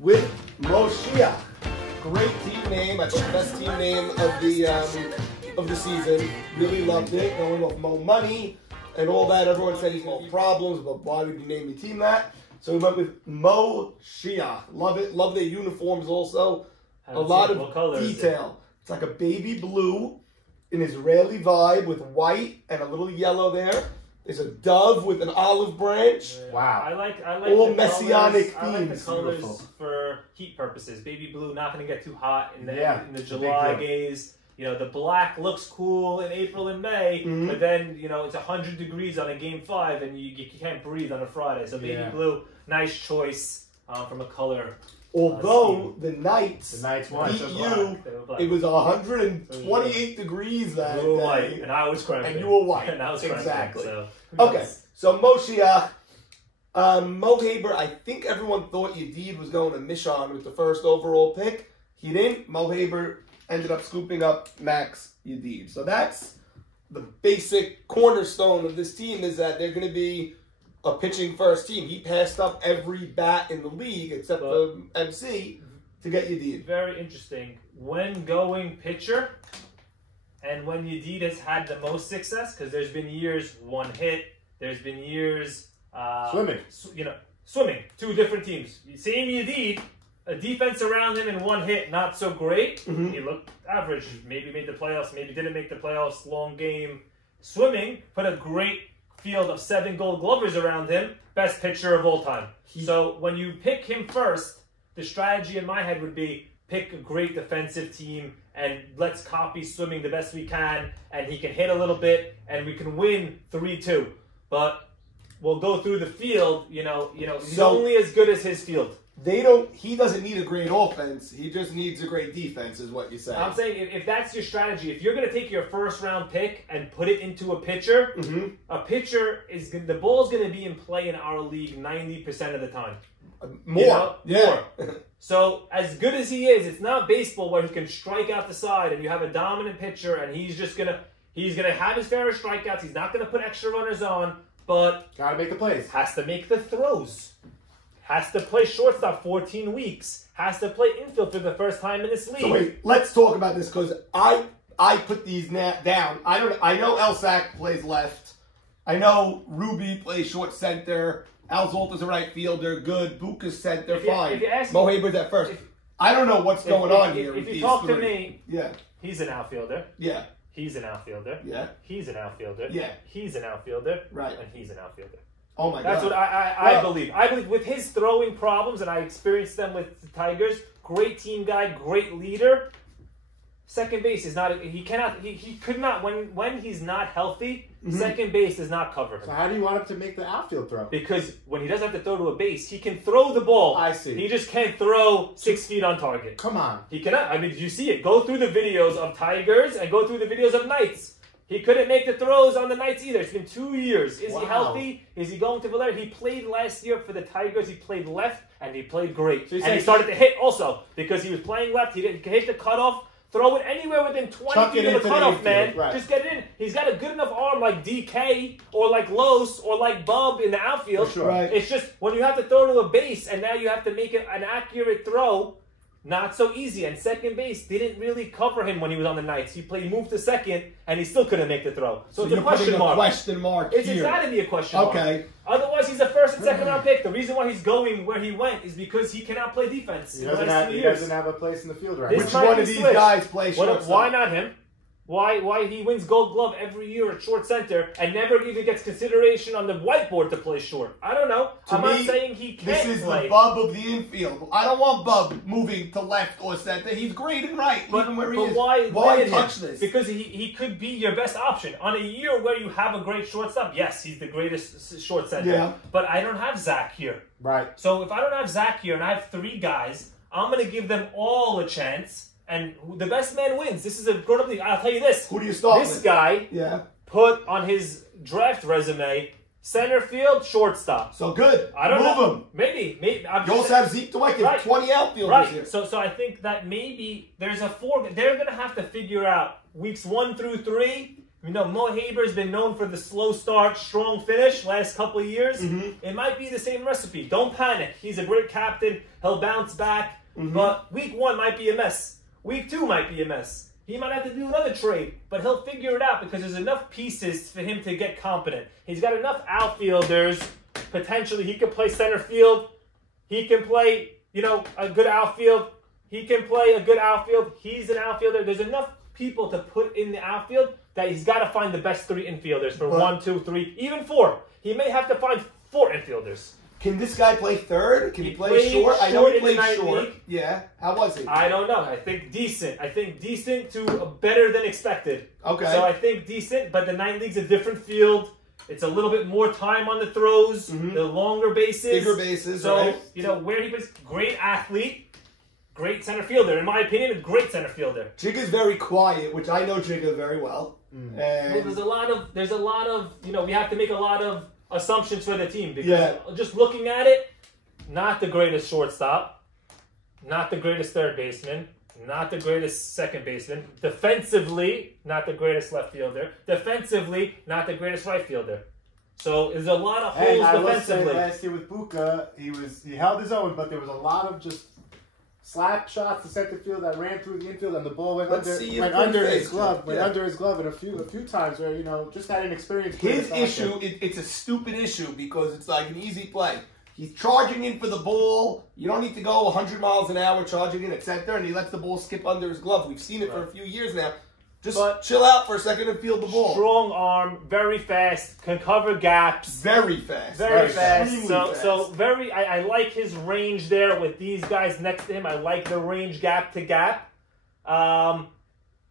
with Moshiach. Great team name. I think best team name of the season. Really loved it. Going off Mo Money and all that. Everyone said he's going to have problems, but why would you name your team that? So we went with Moshiach. Love it. Love their uniforms also. A lot of detail. It's like a baby blue, an Israeli vibe with white and a little yellow there. There's a dove with an olive branch. Wow. I like all messianic colors. I like the themes. colors Beautiful. For heat purposes. Baby blue, not going to get too hot in the July days. You know, the black looks cool in April and May, but then, you know, it's 100 degrees on a game 5 and you can't breathe on a Friday. So baby blue, nice choice from a color. Although the Knights won. beat you, it was 128 degrees that you were day. white, and I was cramping. And you were white. And I was cramping, exactly. So. Okay, so Moshiach, Mo Haber, I think everyone thought Yedid was going to Mishon with the first overall pick. He didn't. Mo Haber ended up scooping up Max Yedid. So that's the basic cornerstone of this team, is that they're going to be a pitching first team. He passed up every bat in the league except for MC to get Yedid. Very interesting. When going pitcher, and when Yedid has had the most success, because there's been years 1 hit, there's been years swimming. 2 different teams. Same Yedid, a defense around him in 1 hit, not so great. He looked average. Maybe made the playoffs. Maybe didn't make the playoffs. Long game. Swimming, put a great field of 7 Gold Glovers around him, best pitcher of all time. So when you pick him first, the strategy in my head would be pick a great defensive team and let's copy swimming the best we can, and he can hit a little bit and we can win 3-2. But we'll go through the field, you know, he's only as good as his field. He doesn't need a great offense. He just needs a great defense, is what you're saying. I'm saying if that's your strategy, if you're going to take your first round pick and put it into a pitcher, a pitcher the ball's going to be in play in our league 90% of the time. More. More. So as good as he is, it's not baseball where he can strike out the side and you have a dominant pitcher and he's gonna have his fair strikeouts. He's not gonna put extra runners on, but gotta make the plays. Has to make the throws. Has to play shortstop 14 weeks. Has to play infield for the first time in this league. So wait, let's talk about this because I put these down. I know Elsack plays left. I know Ruby plays short center. Al Zolta's a right fielder. Good. Buka's center. Fine. Mo Haber's at first. I don't know what's going on here. If you talk to me, yeah, he's an outfielder. Yeah. He's an outfielder. Yeah. He's an outfielder. Yeah. He's an outfielder. Right. And he's an outfielder. Oh my God. That's what I believe. I believe with his throwing problems, and I experienced them with the Tigers, great team guy, great leader. Second base is not, he could not, when he's not healthy, second base does not cover him. So how do you want him to make the outfield throw? Because when he doesn't have to throw to a base, he can throw the ball. I see. He just can't throw 6 feet on target. Come on. He cannot. I mean, you see it. Go through the videos of Tigers and go through the videos of Knights. He couldn't make the throws on the Knights either. It's been 2 years. Is he healthy? Is he going to Valera? He played last year for the Tigers. He played left, and he played great. So and he started to hit also because he was playing left. He could hit the cutoff. Throw it anywhere within 20 feet of the cutoff, man. Right. Just get it in. He's got a good enough arm like DK or like Los or like Bub in the outfield. For sure. Right. It's just when you have to throw to a base and now you have to make it an accurate throw, not so easy. And second base didn't really cover him when he was on the Knights. He moved to second and he still couldn't make the throw. So it's a question mark. Question mark. It's got to be a question mark. Okay. Otherwise, he's a first and second round pick. The reason why he's going where he went is because he cannot play defense. He doesn't have a place in the field right now. Which one of these guys play shortstop? Why not him? Why he wins Gold Glove every year at short center and never even gets consideration on the whiteboard to play short? I don't know. I'm not saying he can't This is play. the Bub of the infield. I don't want Bub moving to left or center. He's great and right, even where he is. Why touch this? Because he could be your best option. On a year where you have a great shortstop, yes, he's the greatest short center. Yeah. But I don't have Zach here. Right. So if I don't have Zach here and I have 3 guys, I'm going to give them all a chance. And the best man wins. This is a grown-up league. I'll tell you this. Who do you start with? This guy put on his draft resume center field, shortstop. So good. I don't know. Move him. Maybe. You also have Zeke Dweck, 20 outfielders here. So I think that maybe there's they're going to have to figure out weeks 1 through 3. Mo Haber's been known for the slow start, strong finish last couple of years. It might be the same recipe. Don't panic. He's a great captain. He'll bounce back. But week 1 might be a mess. Week 2 might be a mess. He might have to do another trade, but he'll figure it out because there's enough pieces for him to get competent. He's got enough outfielders. Potentially, he could play center field. He can play, a good outfield. He can play a good outfield. He's an outfielder. There's enough people to put in the outfield that he's got to find the best 3 infielders for 1, 2, 3, even 4. He may have to find 4 infielders. Can this guy play third? Can he play short? I know he played short. Yeah. How was he? I don't know. I think decent. To better than expected. Okay. So I think decent, but the 9 league's a different field. It's a little bit more time on the throws, the longer bases. Bigger bases, so, right. Where he plays, great athlete, great center fielder. In my opinion, a great center fielder. Jigga's very quiet, which I know Jigga very well. And well, there's a lot of, we have to make a lot of assumptions for the team because just looking at it, not the greatest shortstop, not the greatest third baseman, not the greatest second baseman. Defensively, not the greatest left fielder. Defensively, not the greatest right fielder. So there's a lot of holes defensively. Last year with Buka, he held his own, but there was a lot of just slap shots to center field that ran through the infield, and the ball went under his glove. Under his glove, and a few times where just that inexperience. His issue, it's a stupid issue because it's like an easy play. He's charging in for the ball. You don't need to go 100 miles an hour charging in at center, and he lets the ball skip under his glove. We've seen it for a few years now. Just chill out for a second and field the ball. Strong arm, very fast, can cover gaps. Very fast. Very fast. Fast. I like his range there with these guys next to him. I like the range gap to gap.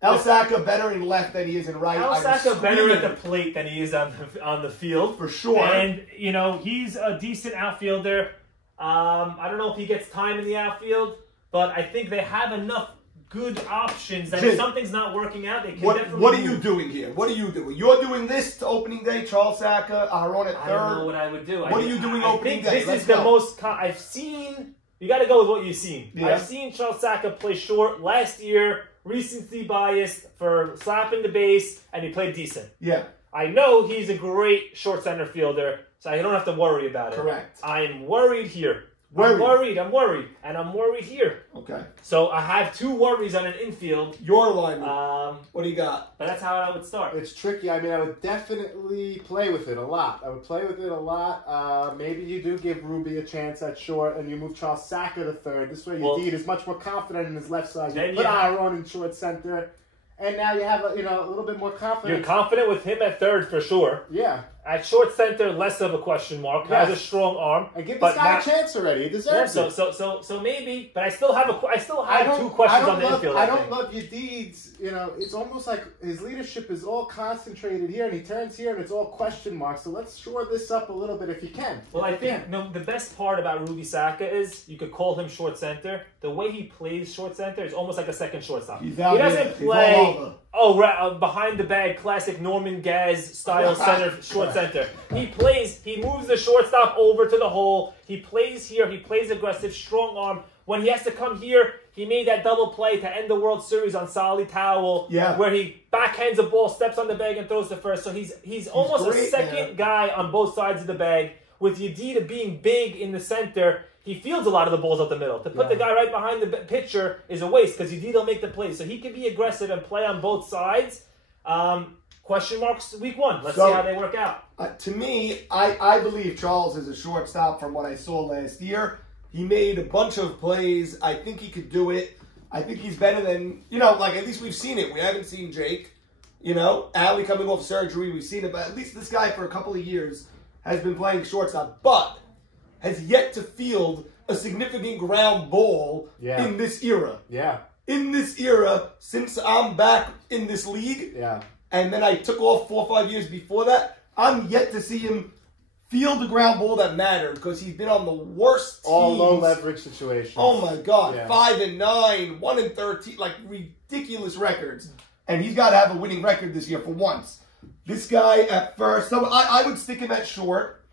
Alsaka better in left than he is in right. Alsaka better at the plate than he is on the field. For sure. And, he's a decent outfielder. I don't know if he gets time in the outfield, but I think they have enough good options that if something's not working out, they can definitely What are you doing here? What are you doing? You're doing this to opening day, Charles Saka, Aaron at third. I don't know what I would do. What are you doing opening day? I think this is the most... I've seen... You got to go with what you've seen. Yeah. I've seen Charles Saka play short last year, recency biased for slapping the base, and he played decent. Yeah. I know he's a great short center fielder, so I don't have to worry about it. Correct. I'm worried here. I'm worried, and I'm worried here. Okay. So I have 2 worries on an infield. Your alignment. What do you got? But that's how I would start. It's tricky. I mean, I would definitely play with it a lot. Maybe you do give Ruby a chance at short, and you move Charles Saka to third. This way, Yedid is much more confident in his left side. You put Aaron in short center, and now you have a little bit more confidence. You're confident with him at third for sure. Yeah. At short center, less of a question mark. Yes. Has a strong arm. And give this guy a chance already. He deserves it. So maybe, but I still have 2 questions on the infield. I don't love Yedid's. It's almost like his leadership is all concentrated here, and he turns here, and it's all question marks. So let's shore this up a little bit if you can. Well, I think the best part about Ruby Saka is you could call him short center. The way he plays short center is almost like a second shortstop. He doesn't play behind the bag, classic Norman Gaz style center short center. He moves the shortstop over to the hole. He plays here. He plays aggressive, strong arm. When he has to come here, he made that double play to end the World Series on Solly Towel, where he backhands the ball, steps on the bag, and throws to first. So he's almost a second guy on both sides of the bag. With Yedida being big in the center, he fields a lot of the balls up the middle. To put the guy right behind the pitcher is a waste because Yedida will make the play. So he can be aggressive and play on both sides. Question marks week 1. Let's see how they work out. To me, I believe Charles is a shortstop from what I saw last year. He made a bunch of plays. I think he could do it. I think he's better than, at least we've seen it. We haven't seen Jake. Ali coming off surgery, we've seen it. But at least this guy for a couple of years has been playing shortstop, but has yet to field a significant ground ball in this era. Yeah. In this era, since I'm back in this league, and then I took off 4 or 5 years before that, I'm yet to see him field the ground ball that mattered because he's been on the worst teams. All low leverage situations. Oh my God. 5-9, 1-13, like ridiculous records. And he's got to have a winning record this year for once. This guy at first, so I would stick him at short.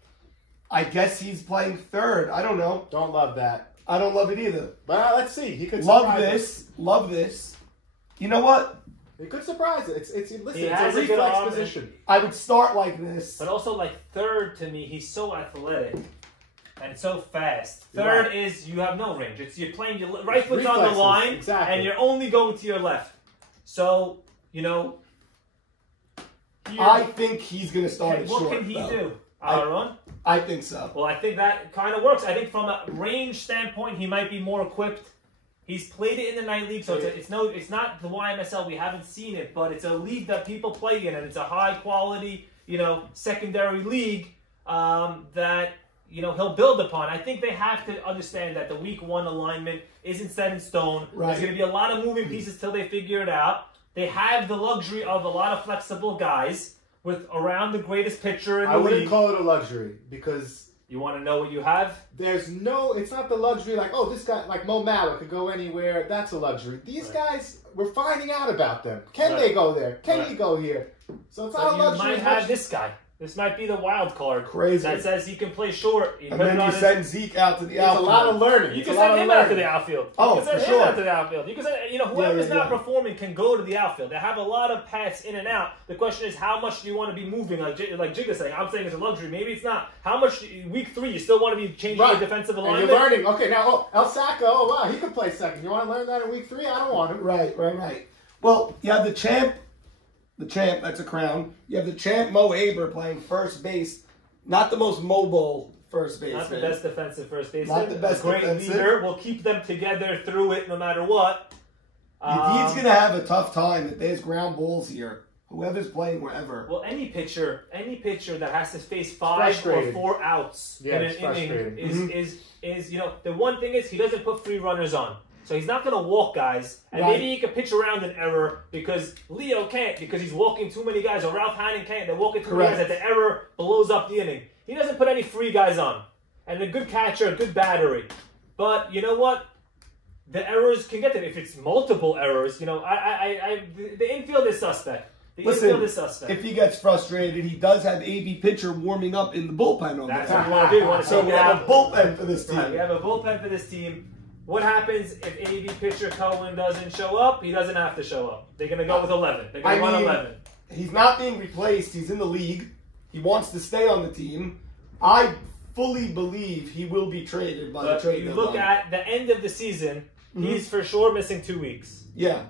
I guess he's playing third. I don't know. Don't love that. I don't love it either. But let's see. He could love this. You know what? It could surprise it. It's He listen, has it's a a good reflex arm, position. I would start like this. But also, like, third to me, he's so athletic and so fast. Third is you have no range. It's you're playing your right foot's on the line, exactly. and you're only going to your left. So, you know, I think he's going to start at what short. can he though. do? Aaron? I think so. Well, I think that kind of works. I think from a range standpoint, he might be more equipped. He's played it in the night league, so it's not the YMSL. We haven't seen it, but it's a league that people play in, and it's a high quality, you know, secondary league that, you know, he'll build upon. I think they have to understand that the week 1 alignment isn't set in stone. Right. There's going to be a lot of moving pieces till they figure it out. They have the luxury of a lot of flexible guys with around the greatest pitcher in the I wouldn't league. call it a luxury because You want to know what you have? it's not the luxury like, oh, this guy, like Mo Malik could go anywhere. That's a luxury. These guys, we're finding out about them. Can they go there? Can he go here? So it's not a luxury. You might have this guy. This might be the wild card. Crazy. That says he can play short. And then you send Zeke out to the It's a outfield. lot of learning. You It's can a lot send of him out to learning. the outfield. Oh, you can send for him sure. out to the outfield. You can send, you know, whoever's not performing can go to the outfield. They have a lot of paths in and out. The question is, how much do you want to be moving? Like Jigga's saying, I'm saying it's a luxury. Maybe it's not. How much, week 3, you still want to be changing your defensive alignment? And you're learning. Okay, now, El Sacco, oh, wow, he could play second. You want to learn that in week 3? I don't want him. Right. Well, you have the champ, that's a crown. You have the champ Mo Haber playing first base. Not the most mobile first baseman. Not the best defensive first baseman. Not the best great defensive. leader. Will keep them together through it no matter what. He's going to have a tough time if there's ground balls here. Whoever's playing wherever. Well, any pitcher that has to face 5 or 4 outs in an inning is you know, the one thing is he doesn't put free runners on. So he's not going to walk guys, and maybe he could pitch around an error because Leo can't because he's walking too many guys, or Ralph Hannon can't. They're walking too many guys that the error blows up the inning. He doesn't put any free guys on. And a good catcher, a good battery. But you know what? The errors can get them. If it's multiple errors, you know, the infield is suspect. Infield is suspect. If he gets frustrated, he does have AB pitcher warming up in the bullpen on That's that. what you want to do. So we have a bullpen for this team. Right, we have a bullpen for this team. What happens if AB pitcher Cohen doesn't show up? He doesn't have to show up. They're going to go with 11. They're going to run 11. He's not being replaced. He's in the league. He wants to stay on the team. I fully believe he will be traded by the trade deadline. deadline. Look at the end of the season, he's for sure missing 2 weeks. Yeah.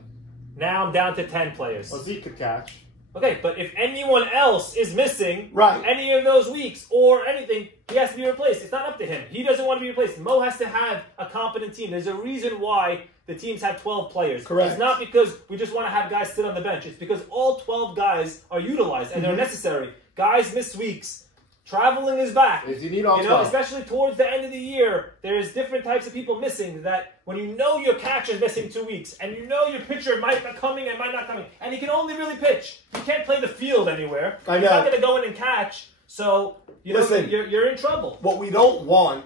Now I'm down to 10 players. Well, Zeke could catch. Okay, but if anyone else is missing any of those weeks or anything, he has to be replaced. It's not up to him. He doesn't want to be replaced. Mo has to have a competent team. There's a reason why the teams have 12 players. Correct. It's not because we just want to have guys sit on the bench. It's because all 12 guys are utilized and they're necessary. Guys miss weeks. Traveling is back. You need all 12. Especially towards the end of the year, there's different types of people missing that when you know your catcher's missing 2 weeks and you know your pitcher might be coming and might not coming, and he can only really pitch. He can't play the field anywhere. I know. He's not going to go in and catch. So, Listen, you're in trouble. What we don't want,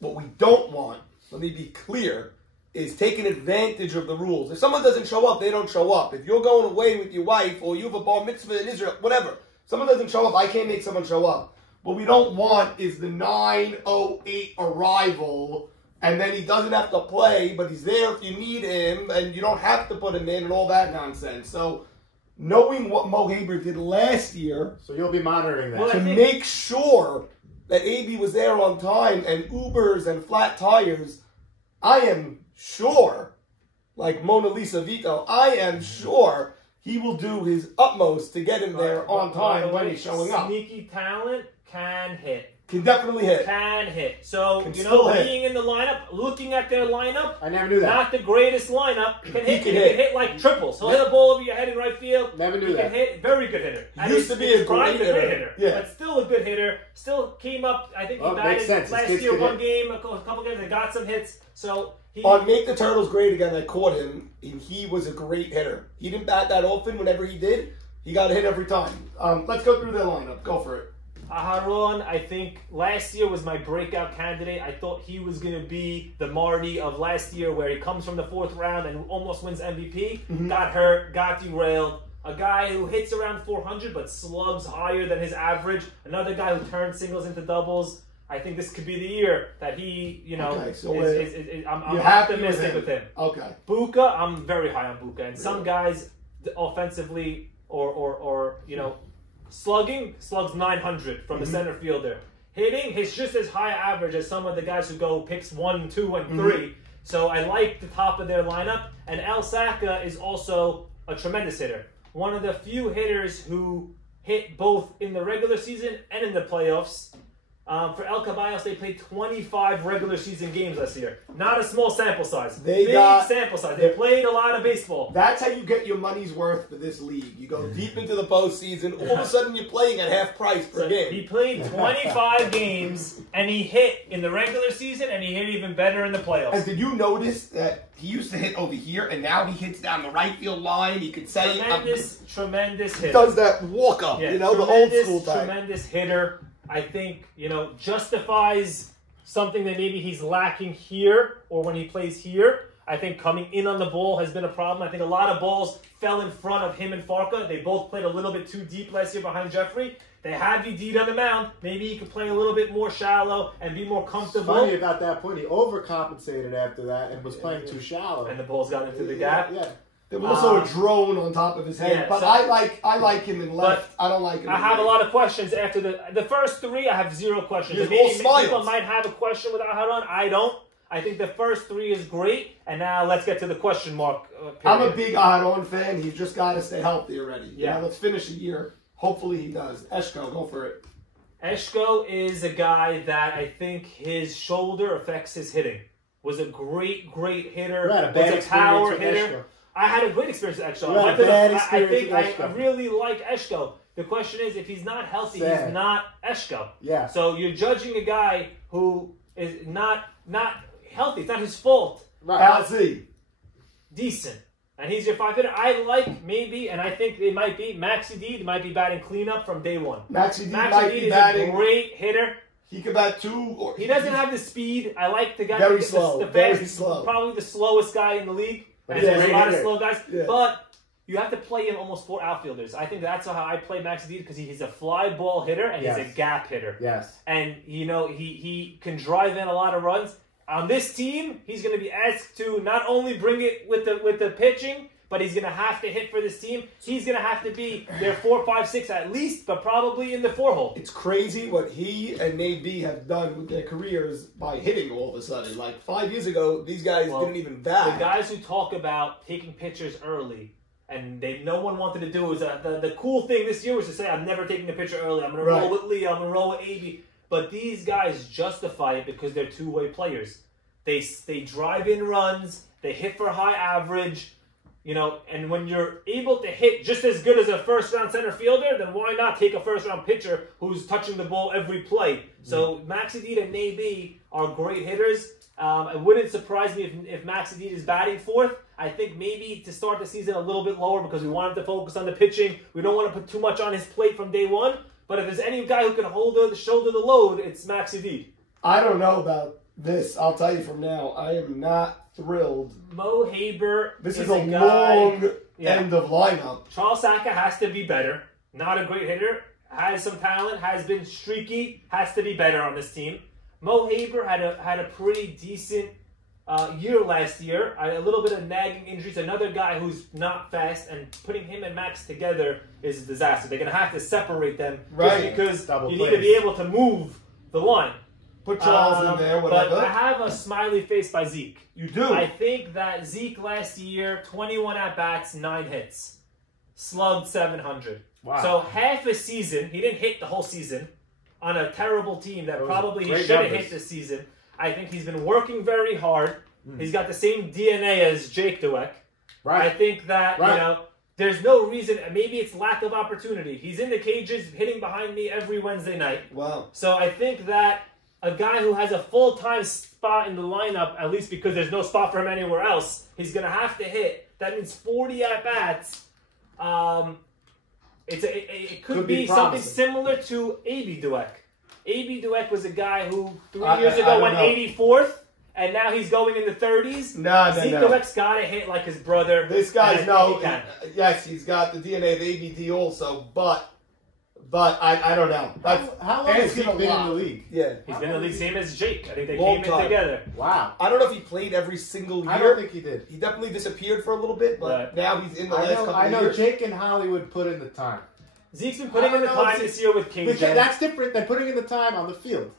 let me be clear, is taking advantage of the rules. If someone doesn't show up, they don't show up. If you're going away with your wife or you have a bar mitzvah in Israel, whatever, someone doesn't show up, I can't make someone show up. What we don't want is the 9:08 arrival, and then he doesn't have to play, but he's there if you need him, and you don't have to put him in and all that nonsense. So, knowing what Mo Haber did last year, so you'll be monitoring that to make sure that AB was there on time and Ubers and flat tires, I am sure, like Mona Lisa Vito, I am sure he will do his utmost to get him there on time when he's showing up. Sneaky talent can hit. Can definitely hit. Can hit. So, Can being in the lineup, looking at their lineup, I never knew that. Not the greatest lineup. Can hit. He can hit like triples. He'll hit a ball over your head in right field. Never knew he that. Can hit. Very good hitter. He used to be a great hitter. Yeah. But still a good hitter. Still came up. I think he batted last year one game, a couple games, and got some hits. So on Make the Turtles Great Again, I caught him. He was a great hitter. He didn't bat that often. Whenever he did, he got a hit every time. Let's go through their lineup. Go for it. Aharon, I think last year was my breakout candidate. I thought he was going to be the Marty of last year where he comes from the 4th round and almost wins MVP. Got hurt, got derailed. A guy who hits around 400 but slugs higher than his average. Another guy who turns singles into doubles. I think this could be the year that he, I'm optimistic with him. Okay. Buka, I'm very high on Buka. And some guys offensively or slugs 900 from the center fielder. Hitting, he's just as high average as some of the guys who go picks 1, 2, and 3. So I like the top of their lineup. And El Saka is also a tremendous hitter. One of the few hitters who hit both in the regular season and in the playoffs. For El Caballos, they played 25 regular season games last year. Not a small sample size. Big sample size. They played a lot of baseball. That's how you get your money's worth for this league. You go deep into the postseason. All of a sudden, you're playing at half price per game. He played 25 games, and he hit in the regular season, and he hit even better in the playoffs. And did you notice that he used to hit over here, and now he hits down the right field line? He could say... Tremendous hitter. He does that walk-up, the old school type. Tremendous hitter. I think, justifies something that maybe he's lacking here or when he plays here. I think coming in on the ball has been a problem. I think a lot of balls fell in front of him and Farka. They both played a little bit too deep last year behind Jeffrey. They had Udit on the mound. Maybe he could play a little bit more shallow and be more comfortable. Funny about that point, he overcompensated after that and was playing too shallow. And the balls got into the gap. Yeah. There was also a drone on top of his head, but I like him in left. I don't like him. I have a lot of questions after the first 3. I have 0 questions. Maybe people might have a question with Aharon. I don't. I think the first 3 is great, and now let's get to the question mark period. I'm a big Aharon fan. He's just got to stay healthy already. Yeah, let's finish the year. Hopefully he does. Eshko, go for it. Eshko is a guy that I think his shoulder affects his hitting. Was a great hitter. Was a power hitter. I had a great experience with Eshko. I really like Eshko. The question is, if he's not healthy, he's not Eshko. Yeah. So you're judging a guy who is not healthy. It's not his fault. Right. How's he? Decent. And he's your 5 hitter. I like maybe, and I think it might be, Maxi Deed might be batting cleanup from day one. Maxi Deed might be batting. Is a great hitter. He could bat 2. He doesn't have the speed. I like the guy. Very slow. Very slow. Probably the slowest guy in the league. And there's a lot of slow guys. Yeah. But you have to play him almost 4 outfielders. I think that's how I play Maxi Deed because he's a fly ball hitter and he's a gap hitter. Yes. And, he can drive in a lot of runs. On this team, he's going to be asked to not only bring it with the pitching, but he's going to have to hit for this team. He's going to have to be their 4, 5, 6 at least, but probably in the 4 hole. It's crazy what he and Nate B have done with their careers by hitting all of a sudden. Like 5 years ago, these guys didn't even bat. The guys who talk about taking pitchers early, and no one wanted to do it, the cool thing this year was to say, I'm never taking a pitcher early. I'm going to roll with Leo. I'm going to roll with AB. But these guys justify it because they're two-way players. They drive in runs. They hit for high average. And when you're able to hit just as good as a first-round center fielder, then why not take a first-round pitcher who's touching the ball every play? So Maxi Deed and Naby are great hitters. It wouldn't surprise me if Maxi Deed is batting 4th. I think maybe to start the season a little bit lower because we want him to focus on the pitching. We don't want to put too much on his plate from day one. But if there's any guy who can shoulder the load, it's Maxi Deed. I don't know about this. I'll tell you from now. I am not thrilled. Mo Haber. This is a long end of lineup. Charles Saka has to be better. Not a great hitter. Has some talent. Has been streaky. Has to be better on this team. Mo Haber had a pretty decent year last year. A little bit of nagging injuries. Another guy who's not fast, and putting him and Max together is a disaster. They're going to have to separate them just because you need to be able to move the line. Put Charles in there, whatever. But I have a smiley face by Zeke. You do? I think that Zeke last year, 21 at-bats, 9 hits. Slugged 700. Wow. So half a season, he didn't hit the whole season on a terrible team that probably he should have hit this season. I think he's been working very hard. He's got the same DNA as Jake Dweck. Right. I think that, there's no reason. Maybe it's lack of opportunity. He's in the cages hitting behind me every Wednesday night. Wow. So I think that a guy who has a full-time spot in the lineup, at least because there's no spot for him anywhere else, he's going to have to hit. That means 40 at-bats. It could be something similar to A.B. Dweck. A.B. Dweck was a guy who 3 years ago went 84th, and now he's going in the 30s. Zeke Dweck's got to hit like his brother. This guy's, yes, he's got the DNA of ABD also, but But I don't know. How long has he been in the league? Yeah. He's been in the league same as Jake. I think they Long came in time. together. Wow. I don't know if he played every single year. I don't think he did. He definitely disappeared for a little bit, but now he's in the last couple I of know years. Jake and Hollywood put in the time. Zeke's been putting in the time this year with King. That's different than putting in the time on the field.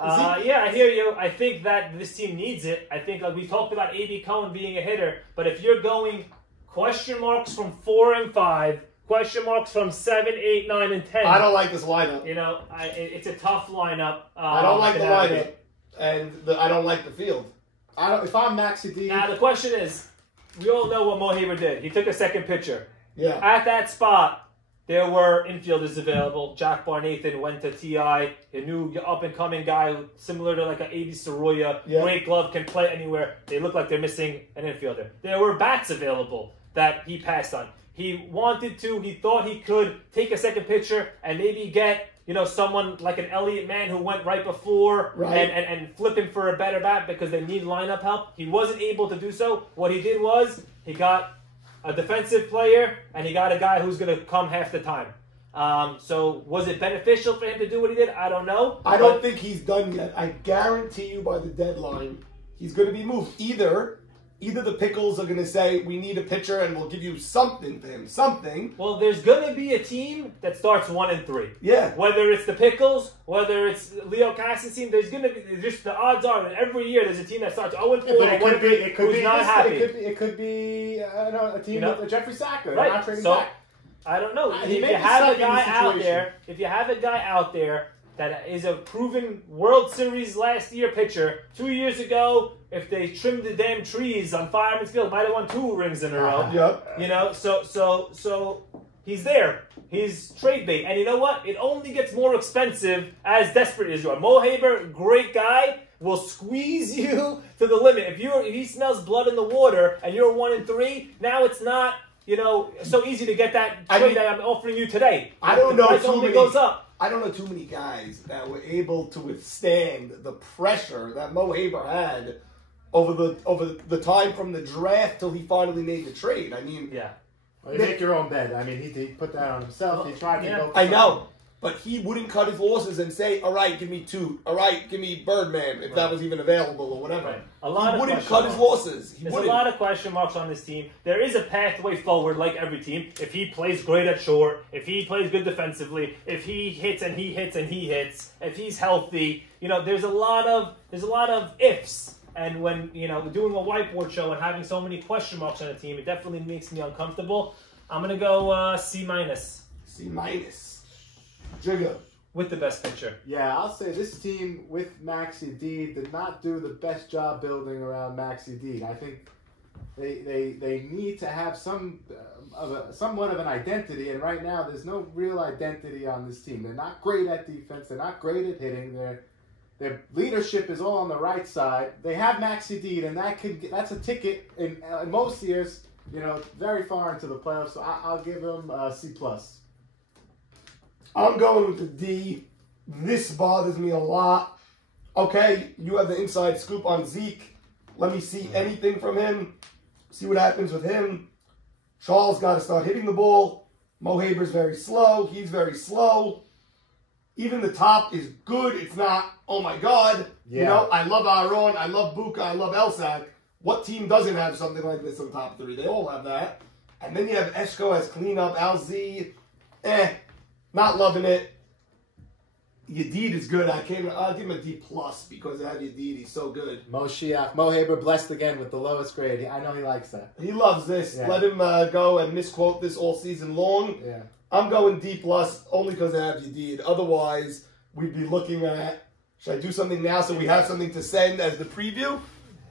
Yeah, I hear you. I think that this team needs it. I think we talked about A.B. Cohen being a hitter, but if you're going question marks from 4 and 5, question marks from 7, 8, 9, and 10. I don't like this lineup. You know, it's a tough lineup. I don't like the lineup, and I don't like the field. If I'm Maxi D. Now the question is, we all know what Mo Haber did. He took a second pitcher. Yeah. At that spot, there were infielders available. Jack Barnathan went to T.I., a new up-and-coming guy similar to like an A.B. Soroya. Yeah. Great glove, can play anywhere. They look like they're missing an infielder. There were bats available that he passed on. He wanted to, he thought he could take a second pitcher and maybe get, someone like an Elliott Mann who went right before and flip him for a better bat because they need lineup help. He wasn't able to do so. What he did was he got a defensive player, and he got a guy who's going to come half the time. So was it beneficial for him to do what he did? I don't know. I don't think he's done yet. I guarantee you by the deadline, he's going to be moved. Either the Pickles are going to say, we need a pitcher, and we'll give you something for him. Something. Well, there's going to be a team that starts 1 and 3. Yeah. Whether it's the Pickles, whether it's Leo Cass's team, there's going to be, just the odds are that every year there's a team that starts 0 and 4 But it could be not happy. It could be a team with Jeffrey Sacker. Right. Not trading So, back. I don't know. He If may you be have stuck a in guy the out situation. there, that is a proven World Series last year pitcher, 2 years ago, if they trimmed the damn trees on Fireman's Field, might have won 2 rings in a row. Yep. So he's there. He's trade bait. And you know what? It only gets more expensive as desperate as you are. Mo Haber, great guy, will squeeze you to the limit. If he smells blood in the water and you're 1 and 3, now it's not, so easy to get that trade that I'm offering you today. I don't know. The price only goes up. I don't know too many guys that were able to withstand the pressure that Mo Haber had over the time from the draft till he finally made the trade. I mean, yeah. Well, you make your own bed. I mean, he put that on himself. He tried to go. I know, but he wouldn't cut his losses and say, "All right, give me 2. All right, give me Birdman," if that was even available or whatever. Right. He wouldn't cut his losses. There's a lot of question marks on this team. There is a pathway forward, like every team. If he plays great at short, if he plays good defensively, if he hits and he hits and he hits, if he's healthy, there's a lot of ifs. And when doing a whiteboard show and having so many question marks on a team, it definitely makes me uncomfortable. I'm gonna go C-. C-. Jigga. With the best pitcher. Yeah, I'll say this team with Maxi D did not do the best job building around Maxi D. I think they need to have somewhat of an identity, and right now there's no real identity on this team. They're not great at defense. They're not great at hitting. Their leadership is all on the right side. They have Maxi D, and that's a ticket in most years, very far into the playoffs. So I'll give him C+. I'm going with the D. This bothers me a lot. Okay, you have the inside scoop on Zeke. Let me see anything from him. See what happens with him. Charles got to start hitting the ball. Mo Haber's very slow. He's very slow. Even the top is good. It's not, oh my God. Yeah. I love Aaron. I love Buka. I love Elsack. What team doesn't have something like this in the top 3? They all have that. And then you have Eshko as cleanup. Alz, not loving it. Yedid is good. I'll give him a D+ because I have Yedid. He's so good. Mo Haber blessed again with the lowest grade. I know he likes that. He loves this. Yeah. Let him go and misquote this all season long. Yeah. I'm going D+ only because I have Yedid. Otherwise, we'd be looking at, should I do something now so we have something to send as the preview?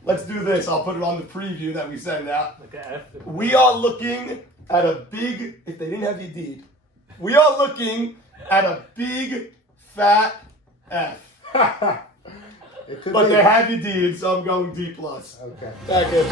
Let's do this. I'll put it on the preview that we send out. Okay. We are looking at a big, if they didn't have Yedid, we are looking at a big, fat F. But they have Yedid, so I'm going D+. Okay. Back in.